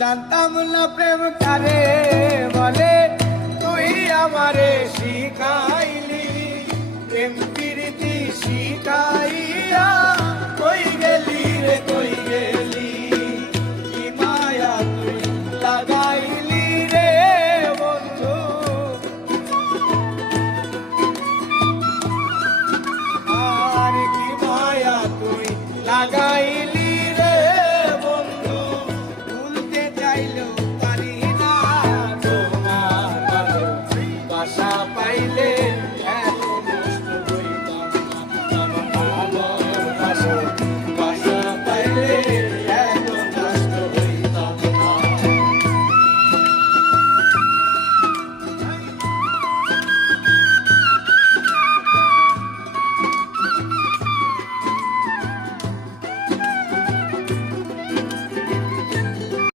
জানতাম না প্রেম কারে বলে, তুই আমারে শিখাইলি প্রেম প্রীতি শিখাইয়া। কই গেলি রে কই গেলি, কি মায়া তুই